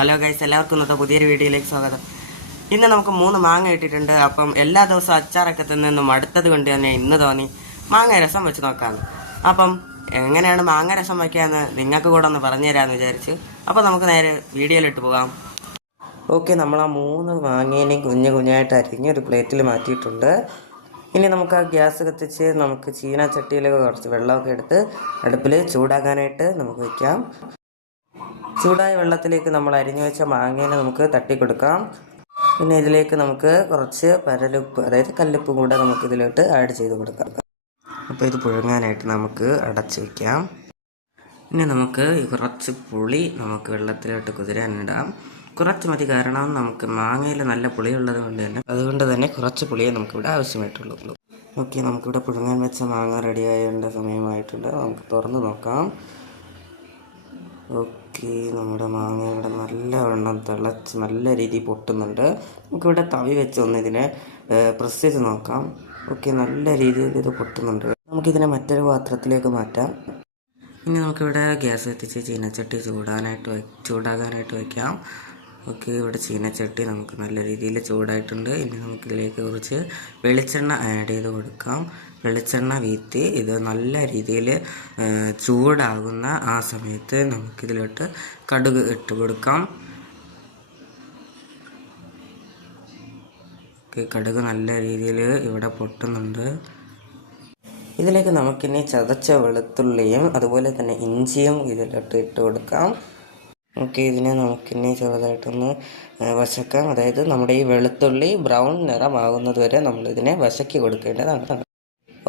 Hello guys, എല്ലാവർക്കും ഇന്നത്തെ പുതിയൊരു വീഡിയോയിലേക്ക് സ്വാഗതം. ഇന്ന് നമുക്ക് 3 മാങ്ങ ഇട്ടിട്ടുണ്ട്. അപ്പം എല്ലാ ദിവസവും അച്ചാറൊക്കെ തിന്നും അടുത്തത് കൊണ്ട് തന്നെ ഇന്ന് തോന്നി മാങ്ങ രസം വെച്ച് നോക്കാമെന്ന്. അപ്പം എങ്ങനെയാണ് മാങ്ങ രസം വയ്ക്കാമെന്ന് നിങ്ങൾക്ക് കൂടെ ഒന്ന് പറഞ്ഞു തരാമെന്ന് വിചാരിച്ചു. അപ്പം നമുക്ക് നേരെ വീഡിയോയിലിട്ട് പോകാം. ഓക്കെ, നമ്മൾ ആ 3 മാങ്ങേനെയും കുഞ്ഞായിട്ട് അരിഞ്ഞ് ഒരു പ്ലേറ്റിൽ മാറ്റിയിട്ടുണ്ട്. ഇനി നമുക്ക് ആ ഗ്യാസ് കത്തിച്ച് നമുക്ക് ചീനച്ചട്ടിയിലൊക്കെ കുറച്ച് വെള്ളമൊക്കെ എടുത്ത് അടുപ്പിൽ ചൂടാക്കാനായിട്ട് നമുക്ക് വയ്ക്കാം. ചൂടായ വെള്ളത്തിലേക്ക് നമ്മൾ അരിഞ്ഞു വെച്ച മാങ്ങേനെ നമുക്ക് തട്ടിക്കൊടുക്കാം. പിന്നെ ഇതിലേക്ക് നമുക്ക് കുറച്ച് പരലുപ്പ്, അതായത് കല്ലുപ്പ് കൂടെ നമുക്ക് ഇതിലോട്ട് ആഡ് ചെയ്ത് കൊടുക്കാം. അപ്പോൾ ഇത് പുഴുങ്ങാനായിട്ട് നമുക്ക് അടച്ചു വയ്ക്കാം. ഇനി നമുക്ക് കുറച്ച് പുളി നമുക്ക് വെള്ളത്തിലോട്ട് കുതിരാനിടാം. കുറച്ച് മതി, കാരണം നമുക്ക് മാങ്ങയിൽ നല്ല പുളിയുള്ളത് അതുകൊണ്ട് തന്നെ കുറച്ച് പുളിയെ നമുക്കിവിടെ ആവശ്യമായിട്ടുള്ളൂ. ഓക്കെ, നമുക്കിവിടെ പുഴുങ്ങാൻ വെച്ച മാങ്ങ റെഡിയായേണ്ട സമയമായിട്ടുണ്ട്. നമുക്ക് തുറന്ന് നോക്കാം. ഓക്കെ, നമ്മുടെ മാങ്ങ ഇവിടെ നല്ലവണ്ണം തിളച്ച് നല്ല രീതിയിൽ പൊട്ടുന്നുണ്ട്. നമുക്കിവിടെ തവി വെച്ച് ഒന്ന് ഇതിനെ പ്രസ് ചെയ്ത് നോക്കാം. ഓക്കെ, നല്ല രീതിയിൽ ഇത് പൊട്ടുന്നുണ്ട്. നമുക്കിതിനെ മറ്റൊരു പാത്രത്തിലേക്ക് മാറ്റാം. ഇനി നമുക്കിവിടെ ഗ്യാസ് എത്തിച്ച് ചീനച്ചട്ടി ചൂടാകാനായിട്ട് വയ്ക്കാം. ഓക്കെ, ഇവിടെ ചീനച്ചട്ടി നമുക്ക് നല്ല രീതിയിൽ ചൂടായിട്ടുണ്ട്. ഇനി നമുക്കിതിലേക്ക് കുറച്ച് വെളിച്ചെണ്ണ ആഡ് ചെയ്ത് കൊടുക്കാം. വെളിച്ചെണ്ണ വീത്തി ഇത് നല്ല രീതിയിൽ ചൂടാകുന്ന ആ സമയത്ത് നമുക്കിതിലോട്ട് കടുക് ഇട്ട് കൊടുക്കാം. കടുക് നല്ല രീതിയിൽ ഇവിടെ പൊട്ടുന്നുണ്ട്. ഇതിലേക്ക് നമുക്കിനി ചതച്ച വെളുത്തുള്ളിയും അതുപോലെ തന്നെ ഇഞ്ചിയും ഇതിലോട്ട് ഇട്ട് കൊടുക്കാം. ഓക്കെ, ഇതിനെ നമുക്കിനി ചെറുതായിട്ടൊന്ന് വശക്കാം. അതായത് നമ്മുടെ ഈ വെളുത്തുള്ളി ബ്രൗൺ നിറമാകുന്നത് വരെ നമ്മളിതിനെ വശക്കി കൊടുക്കേണ്ടതാണ്.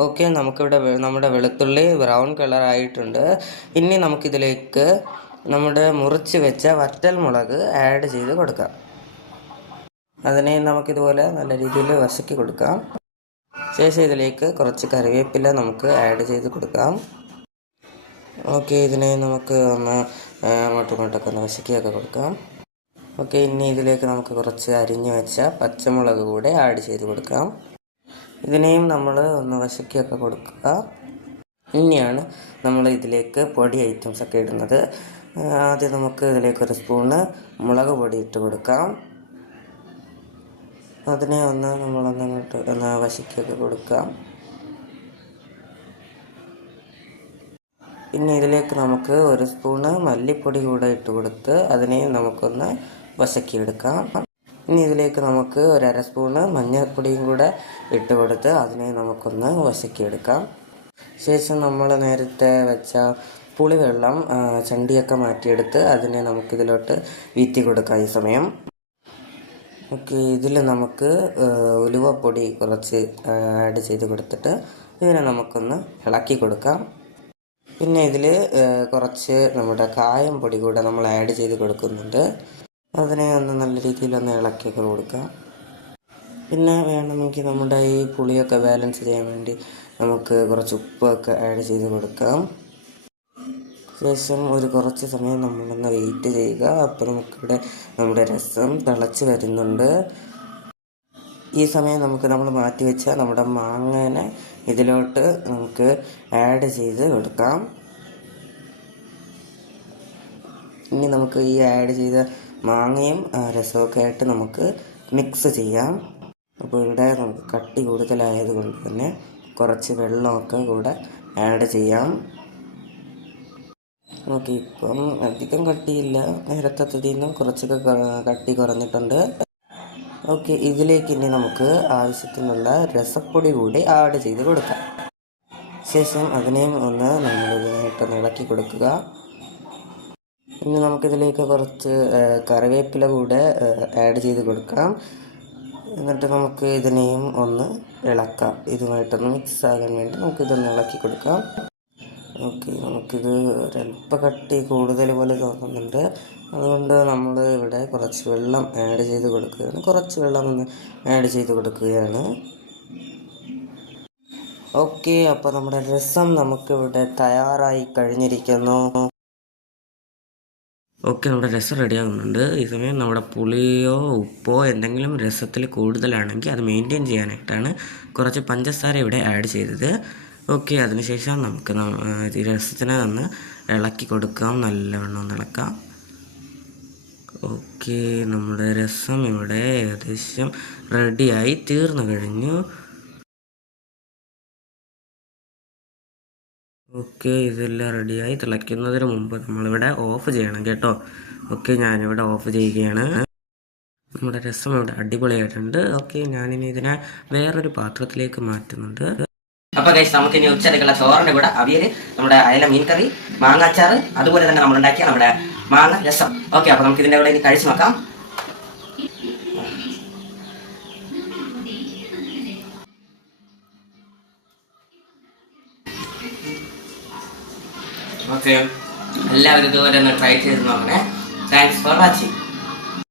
ഓക്കെ, നമുക്കിവിടെ നമ്മുടെ വെളുത്തുള്ളി ബ്രൗൺ കളറായിട്ടുണ്ട്. ഇനി നമുക്കിതിലേക്ക് നമ്മുടെ മുറിച്ച് വെച്ച വറ്റൽ മുളക് ആഡ് ചെയ്ത് കൊടുക്കാം. അതിനെ നമുക്കിതുപോലെ നല്ല രീതിയിൽ വശക്കി കൊടുക്കാം. ശേഷം ഇതിലേക്ക് കുറച്ച് കറിവേപ്പില നമുക്ക് ആഡ് ചെയ്ത് കൊടുക്കാം. ഓക്കെ, ഇതിനെ നമുക്ക് ഒന്ന് അങ്ങോട്ടൊക്കെ ഒന്ന് വശക്കിയൊക്കെ കൊടുക്കാം. ഓക്കെ, ഇനി ഇതിലേക്ക് നമുക്ക് കുറച്ച് അരിഞ്ഞു വെച്ച പച്ചമുളക് കൂടെ ആഡ് ചെയ്ത് കൊടുക്കാം. ഇതിനെയും നമ്മൾ ഒന്ന് വശക്കിയൊക്കെ കൊടുക്കുക. ഇനിയാണ് നമ്മൾ ഇതിലേക്ക് പൊടി ഐറ്റംസ് ഒക്കെ ഇടുന്നത്. ആദ്യം നമുക്ക് ഇതിലേക്ക് ഒരു സ്പൂണ് മുളക് പൊടി ഇട്ട് കൊടുക്കാം. അതിനെ നമ്മളൊന്നങ്ങോട്ട് ഒന്ന് വശക്കിയൊക്കെ കൊടുക്കാം. പിന്നെ ഇതിലേക്ക് നമുക്ക് ഒരു സ്പൂണ് മല്ലിപ്പൊടി കൂടെ ഇട്ട് കൊടുത്ത് അതിനെ നമുക്കൊന്ന് വശക്കിയെടുക്കാം. ഇനി ഇതിലേക്ക് നമുക്ക് ഒരു അര സ്പൂണ് മഞ്ഞൾപ്പൊടിയും കൂടെ ഇട്ട് കൊടുത്ത് അതിനെ നമുക്കൊന്ന് വശക്കിയെടുക്കാം. ശേഷം നമ്മൾ നേരത്തെ വെച്ച പുളിവെള്ളം ചണ്ടിയൊക്കെ മാറ്റിയെടുത്ത് അതിനെ നമുക്കിതിലോട്ട് വീറ്റി കൊടുക്കാം ഈ സമയം. ഓക്കെ, ഇതിൽ നമുക്ക് ഉലുവപ്പൊടി കുറച്ച് ആഡ് ചെയ്ത് കൊടുത്തിട്ട് ഇതിനെ നമുക്കൊന്ന് ഇളക്കി കൊടുക്കാം. പിന്നെ ഇതിൽ കുറച്ച് നമ്മുടെ കായം പൊടി കൂടെ നമ്മൾ ആഡ് ചെയ്ത് കൊടുക്കുന്നുണ്ട്. അതിനെ ഒന്ന് നല്ല രീതിയിലൊന്ന് ഇളക്കിയൊക്കെ കൊടുക്കാം. പിന്നെ വേണമെങ്കിൽ നമ്മുടെ ഈ പുളിയൊക്കെ ബാലൻസ് ചെയ്യാൻ വേണ്ടി നമുക്ക് കുറച്ച് ഉപ്പൊക്കെ ആഡ് ചെയ്ത് കൊടുക്കാം. ശേഷം ഒരു കുറച്ച് സമയം നമ്മളൊന്ന് വെയിറ്റ് ചെയ്യുക. അപ്പോൾ നമുക്കിവിടെ നമ്മുടെ രസം തിളച്ച് വരുന്നുണ്ട്. ഈ സമയം നമ്മൾ മാറ്റി വെച്ച നമ്മുടെ മാങ്ങനെ ഇതിലോട്ട് നമുക്ക് ആഡ് ചെയ്ത് കൊടുക്കാം. ഇനി നമുക്ക് ഈ ആഡ് ചെയ്ത മാങ്ങയും രസമൊക്കെ ആയിട്ട് നമുക്ക് മിക്സ് ചെയ്യാം. അപ്പോൾ ഇവിടെ നമുക്ക് കട്ടി കൂടുതലായത് കൊണ്ട് തന്നെ കുറച്ച് വെള്ളമൊക്കെ കൂടെ ആഡ് ചെയ്യാം. ഓക്കെ, ഇപ്പം അധികം കട്ടിയില്ല, നേരത്തെ നിന്നും കുറച്ചൊക്കെ കട്ടി കുറഞ്ഞിട്ടുണ്ട്. ഓക്കെ, ഇതിലേക്ക് ഇനി നമുക്ക് ആവശ്യത്തിനുള്ള രസപ്പൊടി കൂടി ആഡ് ചെയ്ത് കൊടുക്കാം. ശേഷം അതിനെയും നമ്മളിതിനായിട്ടൊന്ന് ഇളക്കി കൊടുക്കുക. ഇനി നമുക്കിതിലേക്ക് കുറച്ച് കറിവേപ്പില കൂടെ ആഡ് ചെയ്ത് കൊടുക്കാം. എന്നിട്ട് നമുക്ക് ഇതിനെയും ഒന്ന് ഇളക്കാം. ഇതുമായിട്ടൊന്ന് മിക്സ് ആകാൻ വേണ്ടി നമുക്കിതൊന്ന് ഇളക്കി കൊടുക്കാം. ഓക്കെ, നമുക്കിത് ഒരല്പ കട്ടി കൂടുതൽ പോലെ തോന്നുന്നുണ്ട്. അതുകൊണ്ട് നമ്മൾ ഇവിടെ കുറച്ച് വെള്ളം ആഡ് ചെയ്ത് കൊടുക്കുകയാണ്. ഓക്കെ, അപ്പോൾ നമ്മുടെ രസം നമുക്കിവിടെ തയ്യാറായി കഴിഞ്ഞിരിക്കുന്നു. ഓക്കെ, നമ്മുടെ രസം റെഡിയാകുന്നുണ്ട്. ഈ സമയം നമ്മുടെ പുളിയോ ഉപ്പോ എന്തെങ്കിലും രസത്തിൽ കൂടുതലാണെങ്കിൽ അത് മെയിൻറ്റെയിൻ ചെയ്യാനായിട്ടാണ് കുറച്ച് പഞ്ചസാര ഇവിടെ ആഡ് ചെയ്തത്. ഓക്കെ, അതിനുശേഷം നമുക്ക് ഈ രസത്തിനെ ഒന്ന് ഇളക്കി കൊടുക്കാം. നല്ലവണ്ണം ഒന്ന് ഇളക്കാം. ഓക്കെ, നമ്മുടെ രസം ഇവിടെ ഏകദേശം റെഡിയായി തീർന്നു കഴിഞ്ഞു. ഓക്കെ, ഇതെല്ലാം റെഡിയായി. തിളയ്ക്കുന്നതിന് മുമ്പ് നമ്മളിവിടെ ഓഫ് ചെയ്യണം കേട്ടോ. ഓക്കെ, ഞാനിവിടെ ഓഫ് ചെയ്യുകയാണ്. നമ്മുടെ രസം ഇവിടെ അടിപൊളിയായിട്ടുണ്ട്. ഓക്കെ, ഞാനിനി ഇതിനെ വേറൊരു പാത്രത്തിലേക്ക് മാറ്റുന്നുണ്ട്. അപ്പോൾ ഗൈസ്, നമുക്ക് ഇനി ഉച്ചയ്ക്കുള്ള ചോറിൻ്റെ കൂടെ അവിയൽ, നമ്മുടെ അയല മീൻകറി, മാങ്ങാച്ചാറ്, അതുപോലെ തന്നെ നമ്മൾ ഉണ്ടാക്കിയ നമ്മുടെ മാങ്ങ രസം. ഓക്കെ, അപ്പോൾ നമുക്ക് ഇതിൻ്റെ കൂടെ ഇനി കഴിച്ച് നോക്കാം. ഓക്കെ, എല്ലാവരും ഇതുപോലെ ഒന്ന് ട്രൈ ചെയ്ത് നോക്കണേ. Thanks for watching.